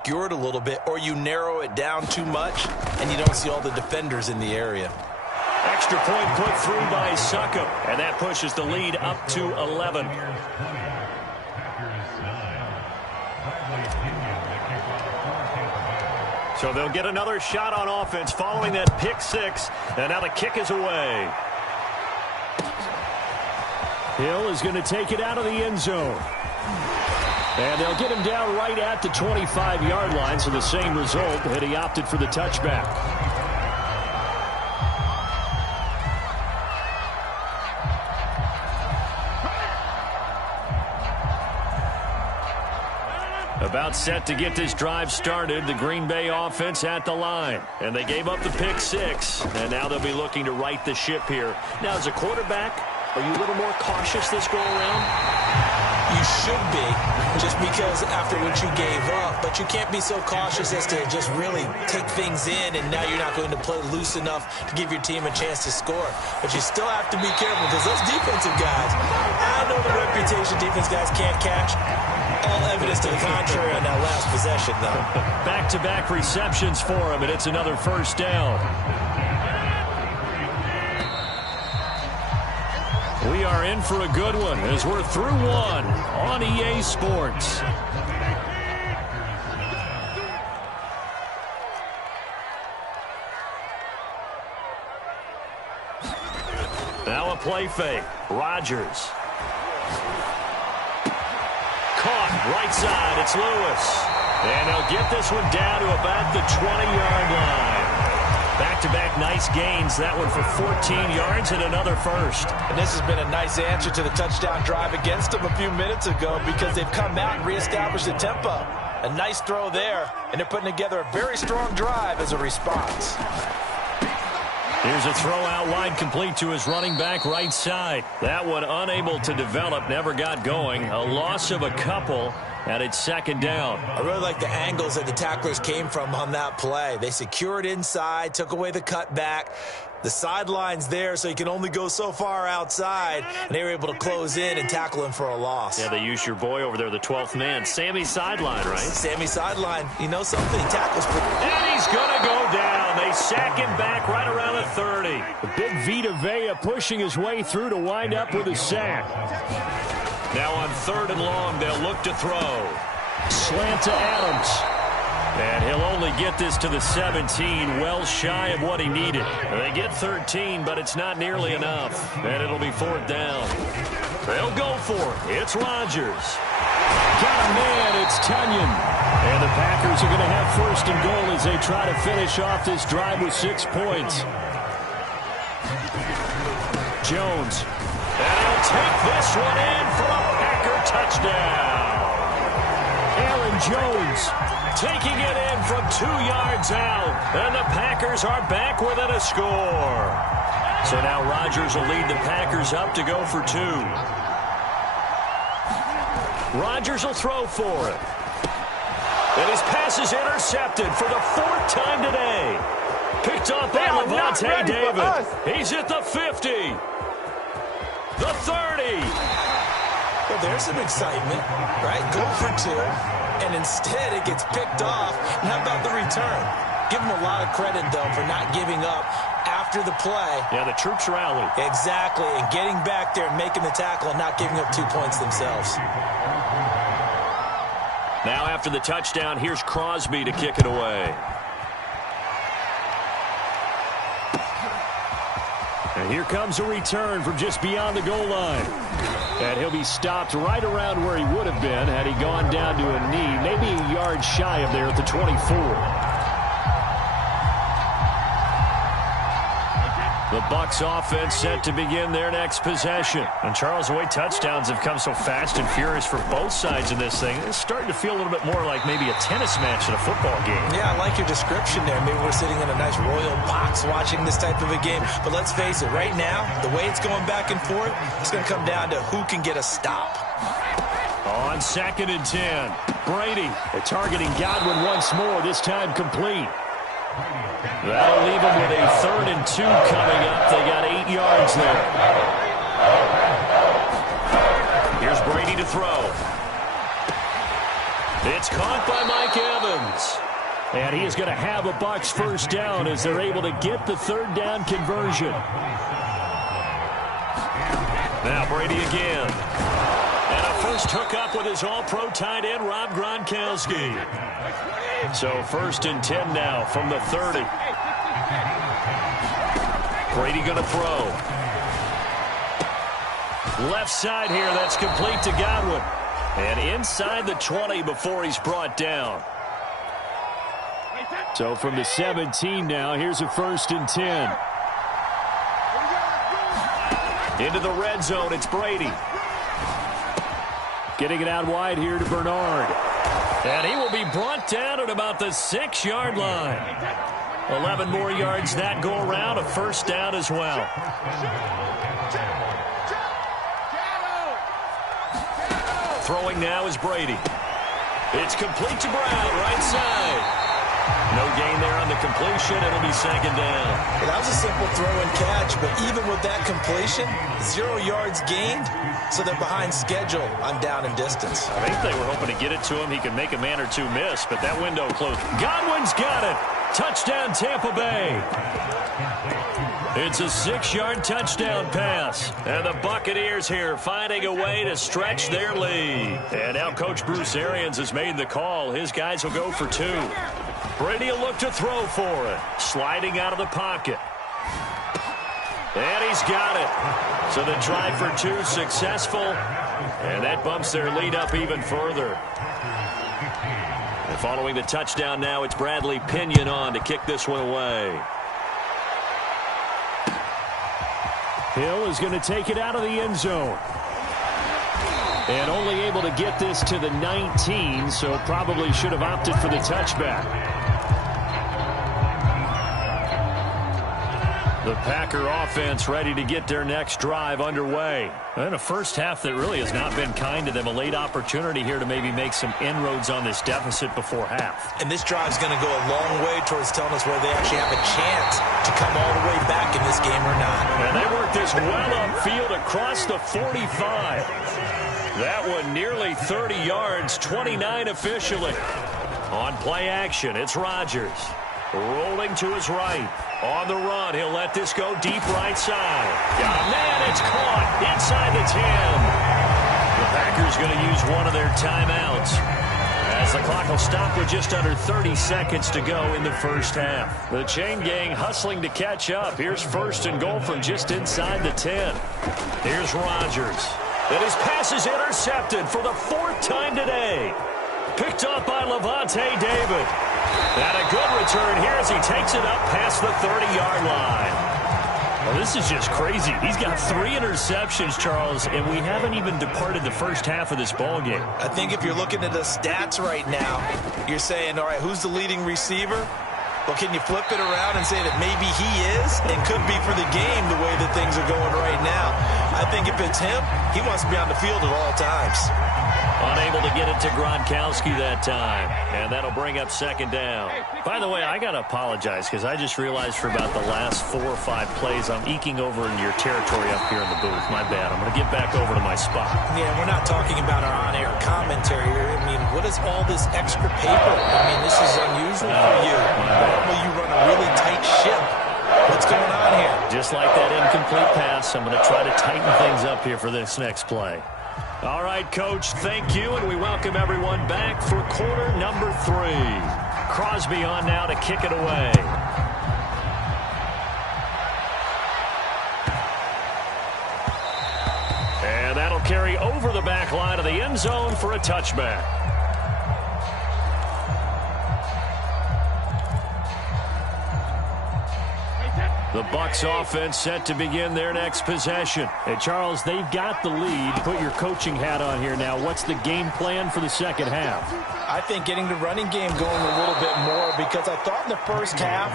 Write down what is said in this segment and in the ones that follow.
obscured a little bit, or you narrow it down too much, and you don't see all the defenders in the area. Extra point put through by Succop, and that pushes the lead up to 11. So they'll get another shot on offense following that pick six, and now the kick is away. Hill is going to take it out of the end zone. And they'll get him down right at the 25-yard line, so the same result, and he opted for the touchback. About set to get this drive started, the Green Bay offense at the line. And they gave up the pick six, and now they'll be looking to right the ship here. Now, as a quarterback, are you a little more cautious this go-around? You should be, just because after what you gave up, but you can't be so cautious as to just really take things in, and now you're not going to play loose enough to give your team a chance to score. But you still have to be careful, because those defensive guys, I know the reputation defense guys can't catch. All evidence to the contrary on that last possession, though. Back-to-back receptions for him, and it's another first down. We are in for a good one as we're through one on EA Sports. Now a play fake. Rodgers. Caught right side. It's Lewis. And they'll get this one down to about the 20-yard line. Back-to-back nice gains. That one for 14 yards and another first. And this has been a nice answer to the touchdown drive against them a few minutes ago, because they've come out and reestablished the tempo. A nice throw there, and they're putting together a very strong drive as a response. Here's a throw out wide, complete to his running back right side. That one unable to develop, never got going. A loss of a couple, and it's second down. I really like the angles that the tacklers came from on that play. They secured inside, took away the cutback. The sideline's there, so you can only go so far outside, and they were able to close in and tackle him for a loss. Yeah, they used your boy over there, the 12th man, Sammy Sideline, right? Sammy Sideline. You know something? He tackles pretty. And he's going to go down. They sack him back right around the 30. The big Vita Vea pushing his way through to wind up with a sack. Now on 3rd and long, they'll look to throw. Slant to Adams. And he'll only get this to the 17, well shy of what he needed. They get 13, but it's not nearly enough. And it'll be 4th down. They'll go for it. It's Rodgers. Got a man. It's Tunyon. And the Packers are going to have 1st and goal as they try to finish off this drive with 6 points. Jones. And he'll take this one in for a Packer touchdown. Aaron Jones taking it in from 2 yards out. And the Packers are back within a score. So now Rodgers will lead the Packers up to go for 2. Rodgers will throw for it. And his pass is intercepted for the 4th time today. Picked up by Lavonte David. He's at the 50. The 30. Well, there's some excitement, right? Go for 2, and instead it gets picked off. And how about the return? Give them a lot of credit, though, for not giving up after the play. Yeah, the troops rallied. Exactly, and getting back there and making the tackle and not giving up 2 points themselves. Now after the touchdown, here's Crosby to kick it away. And here comes a return from just beyond the goal line. And he'll be stopped right around where he would have been had he gone down to a knee, maybe a yard shy of there at the 24. The Bucs offense set to begin their next possession. And Charles, the way touchdowns have come so fast and furious for both sides in this thing, it's starting to feel a little bit more like maybe a tennis match in a football game. Yeah, I like your description there. Maybe we're sitting in a nice royal box watching this type of a game. But let's face it, right now, the way it's going back and forth, it's going to come down to who can get a stop. On 2nd and 10, Brady targeting Godwin once more, this time complete. That'll leave them with a 3rd and 2 coming up. They got 8 yards there. Here's Brady to throw. It's caught by Mike Mike Evans. And he is going to have a Bucs first down as they're able to get the third down conversion. Now Brady again. And a first hookup with his all-pro tight end, Rob Gronkowski. So 1st and 10 now from the 30. Brady going to throw. Left side here, that's complete to Godwin. And inside the 20 before he's brought down. So from the 17 now, here's a 1st and 10. Into the red zone, it's Brady. Getting it out wide here to Bernard. And he will be brought down at about the 6-yard line. 11 more yards that go around, a first down as well. Throwing now is Brady. It's complete to Brown, right side. No gain there on the completion. It'll be 2nd down. Well, that was a simple throw and catch, but even with that completion, 0 yards gained, so they're behind schedule on down and distance. I think they were hoping to get it to him. He could make a man or two miss, but that window closed. Godwin's got it. Touchdown, Tampa Bay. It's a 6-yard touchdown pass. And the Buccaneers here finding a way to stretch their lead. And now Coach Bruce Arians has made the call. His guys will go for 2. Brady will look to throw for it. Sliding out of the pocket. And he's got it. So the try for 2 successful. And that bumps their lead up even further. And following the touchdown now, it's Bradley Pinion on to kick this one away. Hill is going to take it out of the end zone. And only able to get this to the 19, so probably should have opted for the touchback. The Packer offense ready to get their next drive underway. And a first half that really has not been kind to them. A late opportunity here to maybe make some inroads on this deficit before half. And this drive's going to go a long way towards telling us whether they actually have a chance to come all the way back in this game or not. And they work this well upfield across the 45. That one nearly 30 yards, 29 officially. On play action, it's Rodgers. Rolling to his right. On the run, he'll let this go deep right side. Oh, man, it's caught inside the 10. The Packers going to use one of their timeouts as the clock will stop with just under 30 seconds to go in the first half. The chain gang hustling to catch up. Here's 1st and goal from just inside the 10. Here's Rodgers. And his pass is intercepted for the 4th time today. Picked up by Lavonte David. And a good return here as he takes it up past the 30-yard line. Well, this is just crazy. He's got 3 interceptions, Charles, and we haven't even departed the first half of this ballgame. I think if you're looking at the stats right now, you're saying, all right, who's the leading receiver? Well, can you flip it around and say that maybe he is and could be for the game the way that things are going right now? I think if it's him, he wants to be on the field at all times. Unable to get it to Gronkowski that time. And that'll bring up 2nd down. By the way, I got to apologize because I just realized for about the last 4 or 5 plays I'm eking over into your territory up here in the booth. My bad. I'm going to get back over to my spot. Yeah, we're not talking about our on-air commentary here. I mean, what is all this extra paper? I mean, this is unusual for you. Normally you run a really tight ship. What's going on here? Just like that incomplete pass, I'm going to try to tighten things up here for this next play. All right, Coach, thank you, and we welcome everyone back for quarter number 3. Crosby on now to kick it away. And that'll carry over the back line of the end zone for a touchback. The Bucs offense set to begin their next possession. Hey, Charles, they've got the lead. Put your coaching hat on here now. What's the game plan for the second half? I think getting the running game going a little bit more because I thought in the first half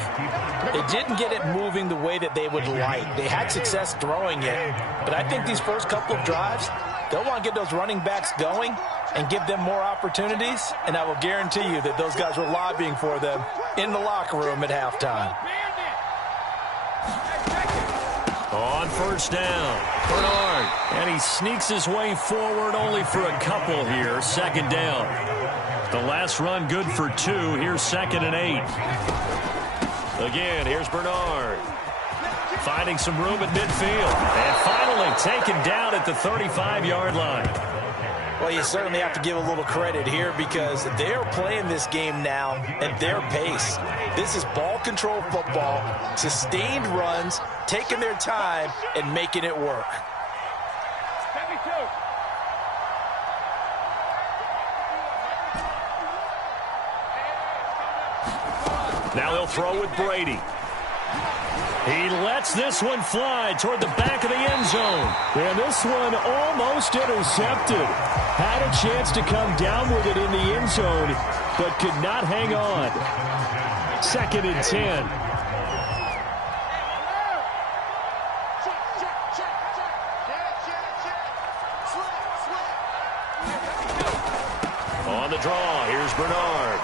they didn't get it moving the way that they would like. They had success throwing it, but I think these first couple of drives, they'll want to get those running backs going and give them more opportunities, and I will guarantee you that those guys were lobbying for them in the locker room at halftime. On first down, Bernard. And he sneaks his way forward only for a couple here. 2nd down. The last run good for 2. Here's 2nd and 8. Again, here's Bernard. Finding some room at midfield. And finally taken down at the 35-yard line. Well, you certainly have to give a little credit here because they're playing this game now at their pace. This is ball control football, sustained runs, taking their time, and making it work. Now they'll throw with Brady. He lets this one fly toward the back of the end zone. And this one almost intercepted. Had a chance to come down with it in the end zone, but could not hang on. 2nd and 10. On the draw, here's Bernard.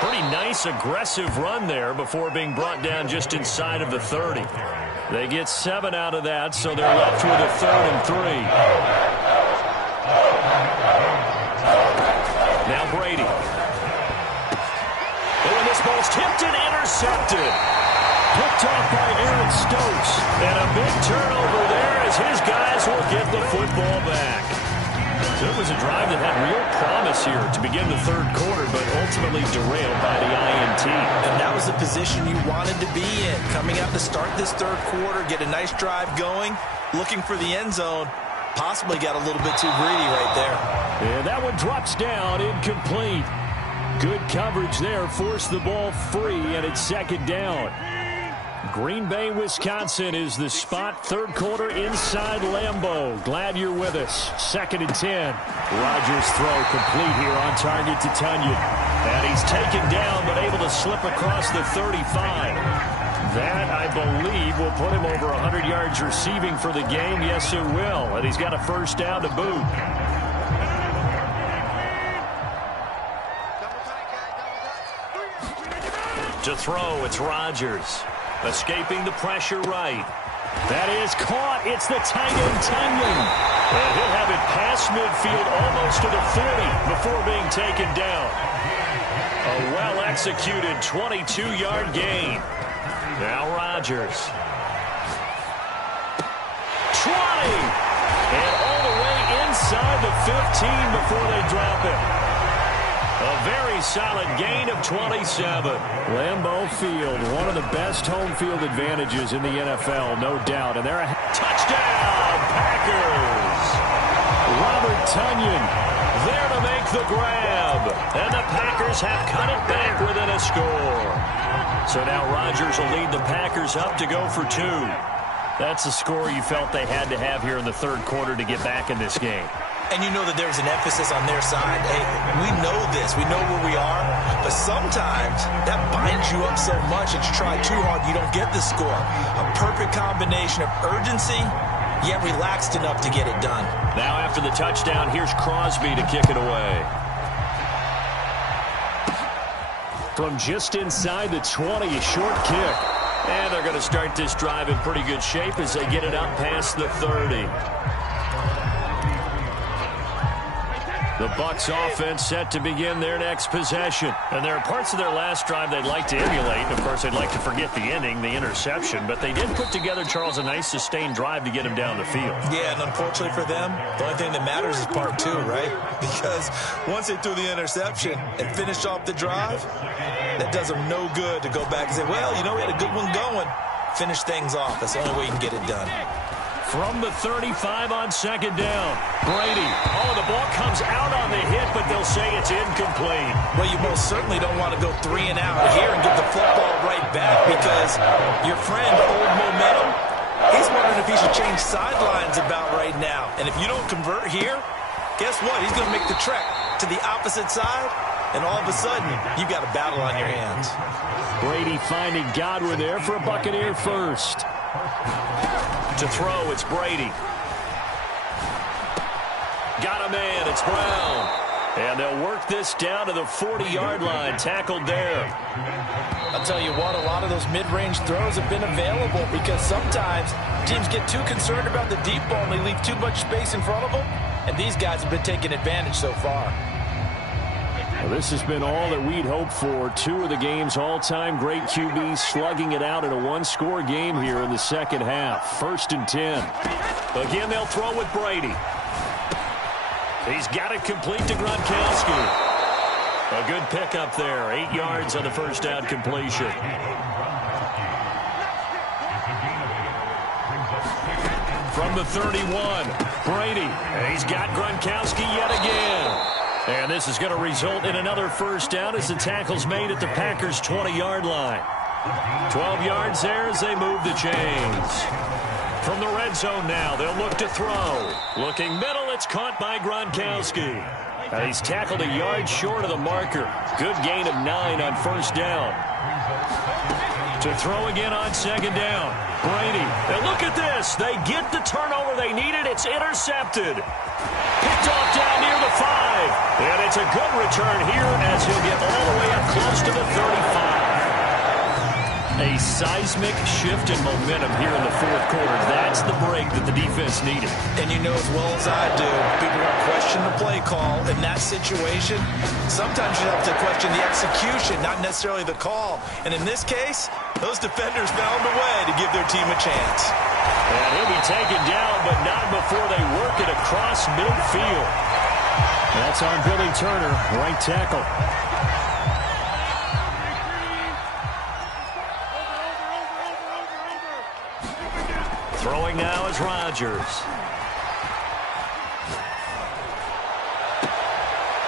Pretty nice, aggressive run there before being brought down just inside of the 30. They get 7 out of that, so they're left with a 3rd and 3. Now Brady. And when this ball's tipped and intercepted. Picked off by Aaron Stokes. And a big turnover there as his guys will get the football back. So it was a drive that had real promise here to begin the 3rd quarter, but ultimately derailed by the INT. And that was the position you wanted to be in. Coming out to start this 3rd quarter, get a nice drive going, looking for the end zone. Possibly got a little bit too greedy right there. And that one drops down, incomplete. Good coverage there, forced the ball free, and it's 2nd down. Green Bay, Wisconsin is the spot. 3rd quarter inside Lambeau. Glad you're with us. 2nd and 10. Rodgers throw complete here on target to Tonyan. And he's taken down but able to slip across the 35. That, I believe, will put him over 100 yards receiving for the game. Yes, it will. And he's got a 1st down to boot. To throw, it's Rodgers. Escaping the pressure right. That is caught. It's the tight end, Tonyan. And he'll have it past midfield almost to the 40 before being taken down. A well-executed 22-yard gain. Now Rodgers. 20. And all the way inside the 15 before they drop it. A very solid gain of 27. Lambeau Field, one of the best home field advantages in the NFL, no doubt. And they're a touchdown, Packers. Robert Tonyan there to make the grab. And the Packers have cut it back within a score. So now Rodgers will lead the Packers up to go for 2. That's a score you felt they had to have here in the 3rd quarter to get back in this game. And you know that there's an emphasis on their side. Hey, we know this. We know where we are. But sometimes that binds you up so much that you try too hard, you don't get the score. A perfect combination of urgency, yet relaxed enough to get it done. Now after the touchdown, here's Crosby to kick it away. From just inside the 20, a short kick. And they're going to start this drive in pretty good shape as they get it up past the 30. The Bucs offense set to begin their next possession. And there are parts of their last drive they'd like to emulate. And, of course, they'd like to forget the ending, the interception. But they did put together, Charles, a nice sustained drive to get him down the field. Yeah, and unfortunately for them, the only thing that matters is part 2, right? Because once they threw the interception and finished off the drive, that does them no good to go back and say, well, you know, we had a good one going. Finish things off. That's the only way you can get it done. From the 35 on 2nd down. Brady. Oh, the ball comes out on the hit, but they'll say it's incomplete. Well, you most certainly don't want to go 3 and out here and get the football right back because your friend, Old Momentum, he's wondering if he should change sidelines about right now. And if you don't convert here, guess what? He's going to make the trek to the opposite side, and all of a sudden, you've got a battle on your hands. Brady finding Godwin there for a Buccaneer 1st. To throw, it's Brady. Got a man, it's Brown. And they'll work this down to the 40-yard line, tackled there. I'll tell you what, a lot of those mid-range throws have been available because sometimes teams get too concerned about the deep ball and they leave too much space in front of them, and these guys have been taking advantage so far. Well, this has been all that we'd hoped for. Two of the game's all-time great QBs slugging it out in a one-score game here in the second half. 1st and 10. Again, they'll throw with Brady. He's got it complete to Gronkowski. A good pickup there. 8 yards on the first down completion. From the 31, Brady. He's got Gronkowski yet again. And this is going to result in another first down as the tackle's made at the Packers' 20-yard line. 12 yards there as they move the chains. From the red zone now, they'll look to throw. Looking middle, it's caught by Gronkowski. And he's tackled a yard short of the marker. Good gain of 9 on first down. To throw again on second down. Brady. And look at this. They get the turnover they needed. It's intercepted. Picked off down near the 5. And it's a good return here as he'll get all the way up close to the 35. A seismic shift in momentum here in the fourth quarter. That's the break that the defense needed. And you know as well as I do, people are questioning the play call in that situation. Sometimes you have to question the execution, not necessarily the call. And in this case, those defenders found a way to give their team a chance. And he'll be taken down, but not before they work it across midfield. That's on Billy Turner, right tackle. Throwing now is Rodgers.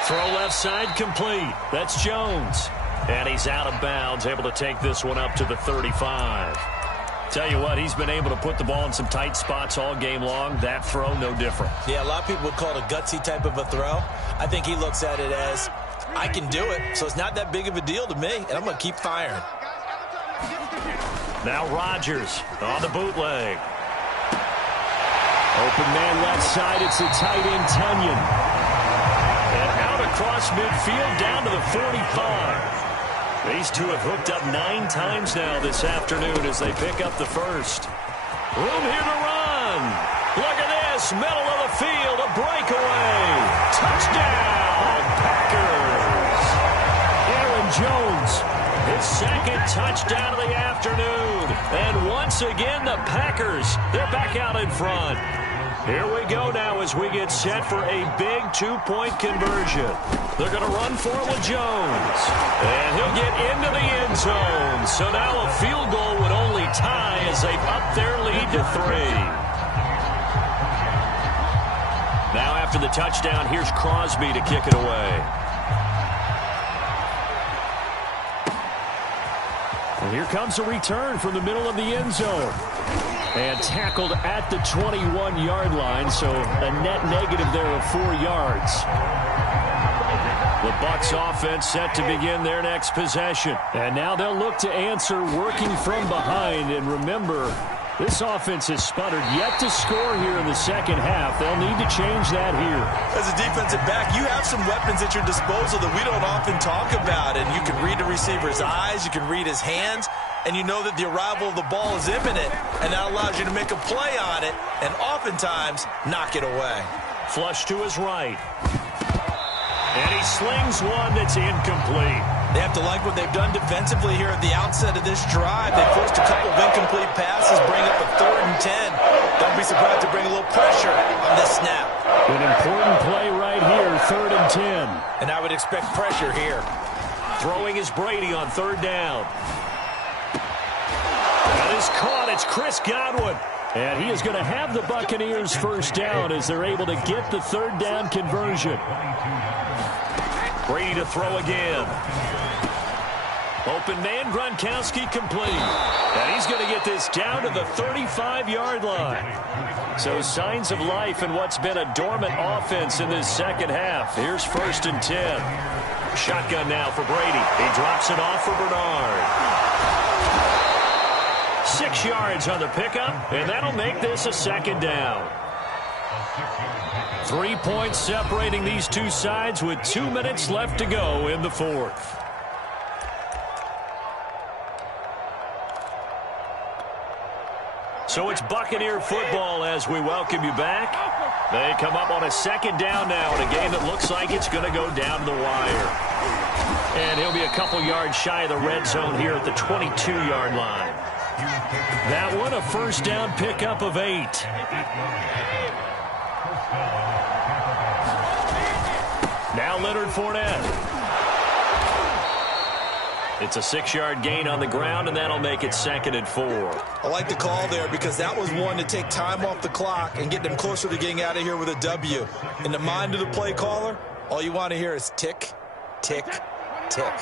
Throw left side complete. That's Jones. And he's out of bounds, able to take this one up to the 35. Tell you what, he's been able to put the ball in some tight spots all game long. That throw, no different. Yeah, a lot of people would call it a gutsy type of a throw. I think he looks at it as, I can do it, so it's not that big of a deal to me, and I'm going to keep firing. Now Rodgers on the bootleg. Open man left side, it's the tight end, Tunyon. And out across midfield, down to the 45. These two have hooked up 9 times now this afternoon as they pick up the first. Room here to run. Look at this, middle of the field, a breakaway. Touchdown, Packers. Aaron Jones, his second touchdown of the afternoon. And once again, the Packers, they're back out in front. Here we go now as we get set for a big 2-point conversion. They're going to run for it with Jones. And he'll get into the end zone. So now a field goal would only tie as they've upped their lead to 3. Now after the touchdown, here's Crosby to kick it away. And here comes a return from the middle of the end zone. And tackled at the 21-yard line, so a net negative there of 4 yards. The Bucs offense set to begin their next possession. And now they'll look to answer working from behind. And remember, this offense has sputtered yet to score here in the second half. They'll need to change that here. As a defensive back, you have some weapons at your disposal that we don't often talk about. And you can read the receiver's eyes, you can read his hands, and you know that the arrival of the ball is imminent, and that allows you to make a play on it and oftentimes knock it away. Flush to his right. And he slings one that's incomplete. They have to like what they've done defensively here at the outset of this drive. They forced a couple of incomplete passes, bring up a 3rd and 10. Don't be surprised to bring a little pressure on this snap. An important play right here, 3rd and 10. And I would expect pressure here. Throwing is Brady on 3rd down. That is caught. It's Chris Godwin. And he is going to have the Buccaneers first down as they're able to get the 3rd down conversion. Brady to throw again. Open man, Gronkowski complete. And he's going to get this down to the 35-yard line. So signs of life in what's been a dormant offense in this second half. Here's 1st and 10. Shotgun now for Brady. He drops it off for Bernard. 6 yards on the pickup, and that'll make this a 2nd down. 3 points separating these two sides with 2 minutes left to go in the 4th. So it's Buccaneer football as we welcome you back. They come up on a second down now in a game that looks like it's going to go down to the wire. And he'll be a couple yards shy of the red zone here at the 22-yard line. That one, a first down pickup of 8. Now Leonard Fournette. It's a 6-yard gain on the ground, and that'll make it 2nd and 4. I like the call there because that was one to take time off the clock and get them closer to getting out of here with a W. In the mind of the play caller, all you want to hear is tick, tick, tick.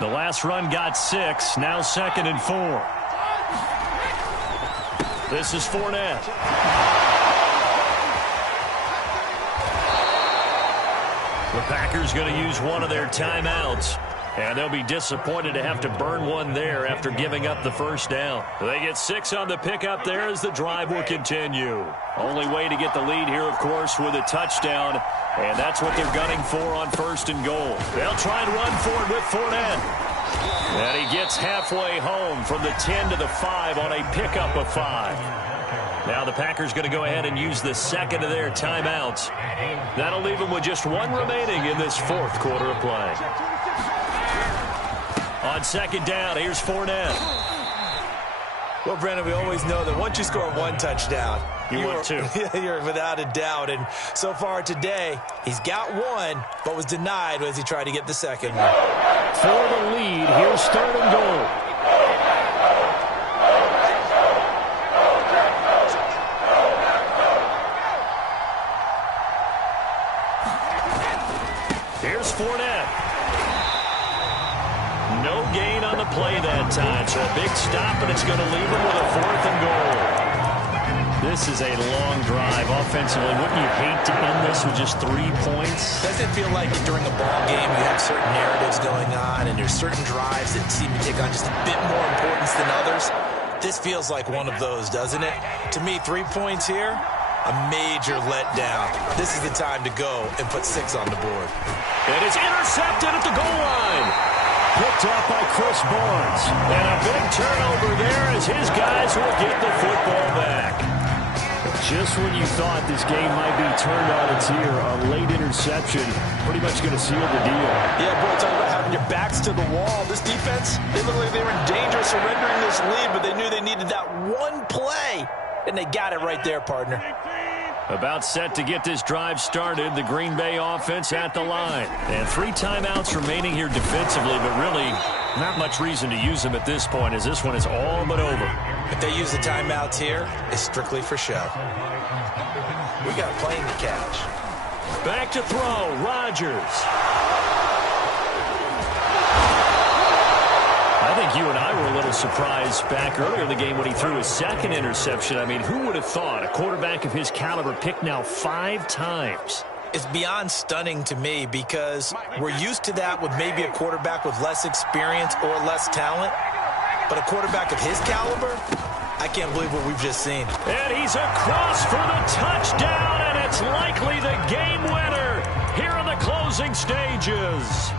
The last run got 6, now 2nd and 4. This is Fournette. The Packers going to use one of their timeouts. And they'll be disappointed to have to burn one there after giving up the first down. They get 6 on the pickup there as the drive will continue. Only way to get the lead here, of course, with a touchdown. And that's what they're gunning for on 1st and goal. They'll try and run for it with Fournette. And he gets halfway home from the 10 to the 5 on a pickup of 5. Now the Packers going to go ahead and use the second of their timeouts. That'll leave them with just one remaining in this 4th quarter of play. On 2nd down, here's Fournette. Well, Brandon, we always know that once you score one touchdown, want 2. You're without a doubt. And so far today, he's got one, but was denied as he tried to get the second one. For the lead, here's 3rd and goal. Here's Fournette. No gain on the play that time, so a big stop, and it's going to leave him with a 4th and goal. This is a long drive offensively. Wouldn't you hate to end this with just 3 points? Doesn't it feel like during a ball game you have certain narratives going on, and there's certain drives that seem to take on just a bit more importance than others? This feels like one of those, doesn't it? To me, 3 points here, a major letdown. This is the time to go and put 6 on the board. It is intercepted at the goal line. Picked up by Chris Barnes. And a big turnover there as his guys will get the football back. Just when you thought this game might be turned on its ear, a late interception pretty much going to seal the deal. Yeah, boy, talking about having your backs to the wall. This defense, they looked like they were in danger of surrendering this lead, but they knew they needed that one play, and they got it right there, partner. About set to get this drive started, the Green Bay offense at the line. And 3 timeouts remaining here defensively, but really not much reason to use them at this point as this one is all but over. If they use the timeouts here, it's strictly for show. We got a plane to catch. Back to throw, Rodgers. I think you and I were a little surprised back earlier in the game when he threw his 2nd interception. I mean, who would have thought a quarterback of his caliber picked now 5 times? It's beyond stunning to me because we're used to that with maybe a quarterback with less experience or less talent. But a quarterback of his caliber, I can't believe what we've just seen. And he's across for the touchdown, and it's likely the game winner here in the closing stages.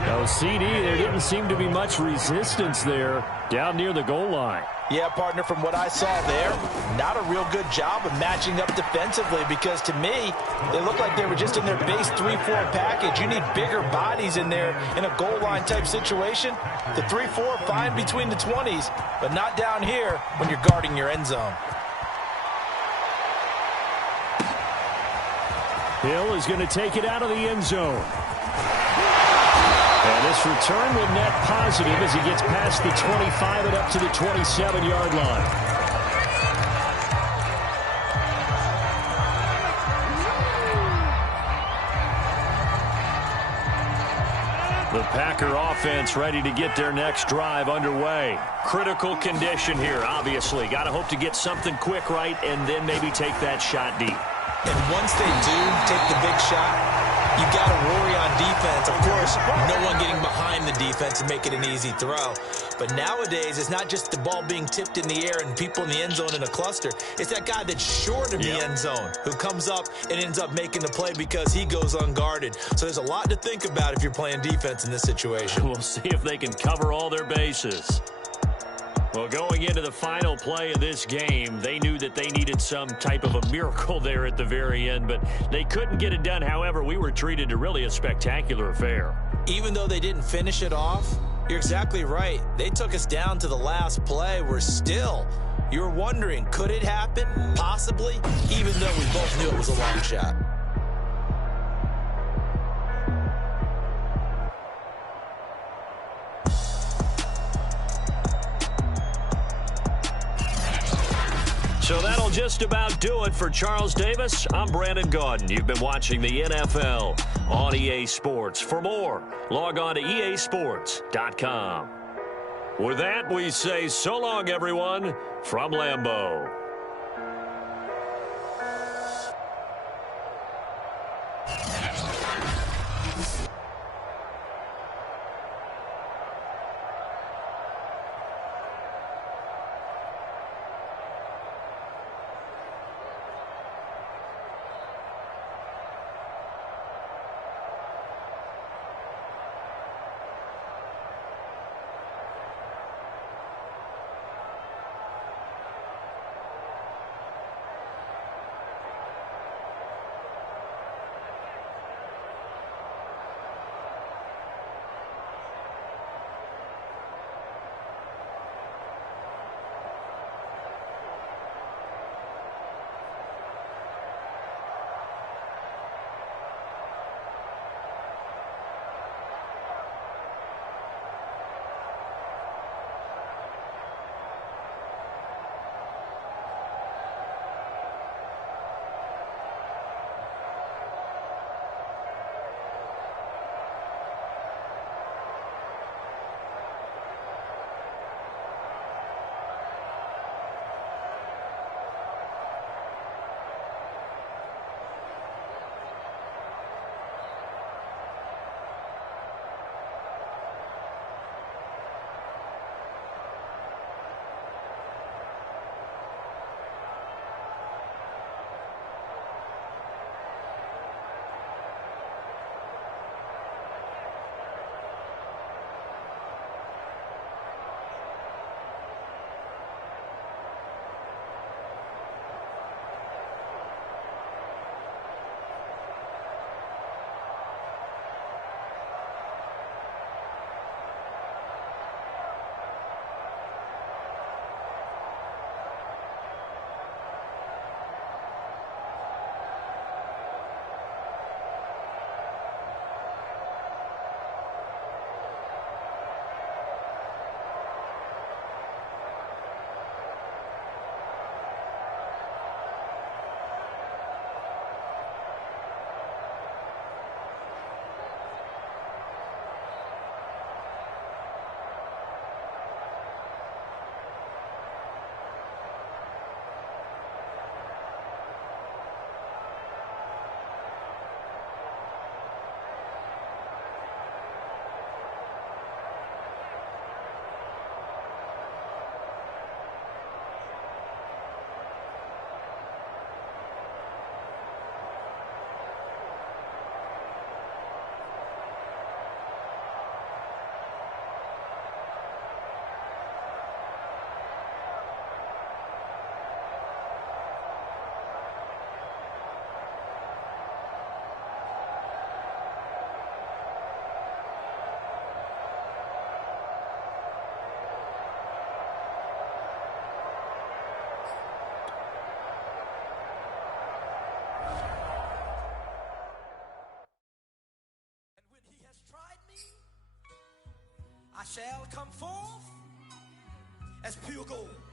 No, CD, there didn't seem to be much resistance there down near the goal line. Yeah, partner, from what I saw there, not a real good job of matching up defensively because to me, they look like they were just in their base 3-4 package. You need bigger bodies in there in a goal line type situation. The 3-4, fine between the 20s, but not down here when you're guarding your end zone. Hill is going to take it out of the end zone. And this return will net positive as he gets past the 25 and up to the 27-yard line. The Packer offense ready to get their next drive underway. Critical condition here, obviously. Got to hope to get something quick right and then maybe take that shot deep. And once they do take the big shot, you got to worry on defense. Of course, no one getting behind the defense and make it an easy throw. But nowadays, it's not just the ball being tipped in the air and people in the end zone in a cluster. It's that guy that's short of the end zone who comes up and ends up making the play because he goes unguarded. So there's a lot to think about if you're playing defense in this situation. We'll see if they can cover all their bases. Well, going into the final play of this game, they knew that they needed some type of a miracle there at the very end, but they couldn't get it done. However, we were treated to really a spectacular affair. Even though they didn't finish it off, you're exactly right. They took us down to the last play. You're wondering, could it happen? Possibly, even though we both knew it was a long shot. So that'll just about do it for Charles Davis. I'm Brandon Gaudin. You've been watching the NFL on EA Sports. For more, log on to easports.com. With that, we say so long, everyone, from Lambeau. I shall come forth as pure gold.